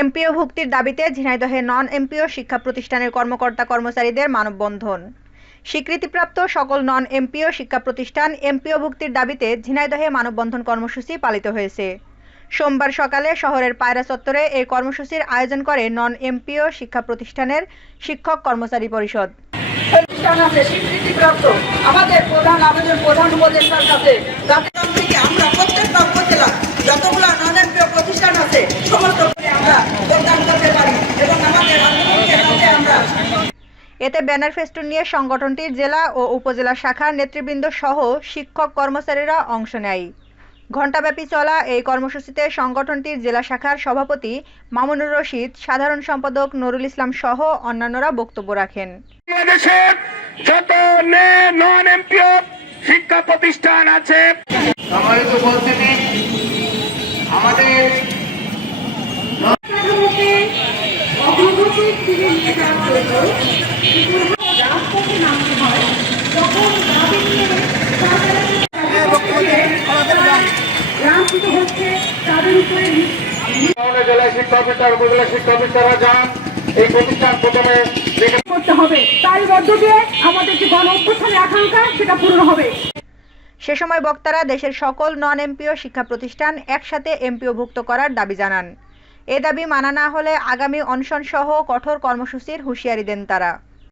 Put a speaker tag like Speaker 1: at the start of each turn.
Speaker 1: MPO ভুক্তির দাবিতে ঝিনাইদহে non MPO শিক্ষা প্রতিষ্ঠানের কর্মকর্তা কর্মচারীদের মানববন্ধন। স্বীকৃতিপ্রাপ্ত সকল নন এমপিও শিক্ষা প্রতিষ্ঠান এমপিও ভুক্তির দাবিতে ঝিনাইদহে মানববন্ধন কর্মসূচি পালিত হয়েছে। সোমবার সকালে শহরের পায়রা চত্বরে এই কর্মসূচির আয়োজন করে নন এমপিও শিক্ষা প্রতিষ্ঠানের শিক্ষক কর্মচারী পরিষদ।
Speaker 2: আমাদের প্রধান আমাদের প্রধান উপদেষ্টার কাছে।
Speaker 1: এতে ব্যানার ফেস্টুন নিয়ে সংগঠনটির জেলা ও উপজেলা শাখার নেতৃবৃন্দ সহ শিক্ষক কর্মচারীরা অংশ নেয়। ঘণ্টাব্যাপী চলা এই কর্মসূচিতে সংগঠনটির জেলা শাখার সভাপতি মামুনুর রশিদ সাধারণ সম্পাদক নুরুল ইসলাম সহ অন্যান্যরা বক্তব্য রাখেন।
Speaker 3: বাংলাদেশের যত নন এমপিও শিক্ষা প্রতিষ্ঠান আছে
Speaker 4: আমাদের
Speaker 5: দিকে নিয়ে যাওয়ার জন্য রাজপথে নামতে হয়। তখন দাবি নিয়ে লাঞ্ছিত হচ্ছে তাদের উপরে
Speaker 3: আমাদের শিক্ষা অফিসার উপজেলা শিক্ষা অফিসাররা যান এই প্রতিষ্ঠান প্রথমে
Speaker 5: করতে হবে। তার মধ্য দিয়ে আমাদের যে গণ অভ্যুত্থানের আকাঙ্ক্ষা সেটা পূরণ হবে।
Speaker 1: সে সময় বক্তারা দেশের সকল নন এমপিও শিক্ষা প্রতিষ্ঠান একসাথে এমপিওভুক্ত করার দাবি জানান। এ দাবি মানা না হলে আগামী অনশনসহ কঠোর কর্মসূচির হুঁশিয়ারি দেন তারা।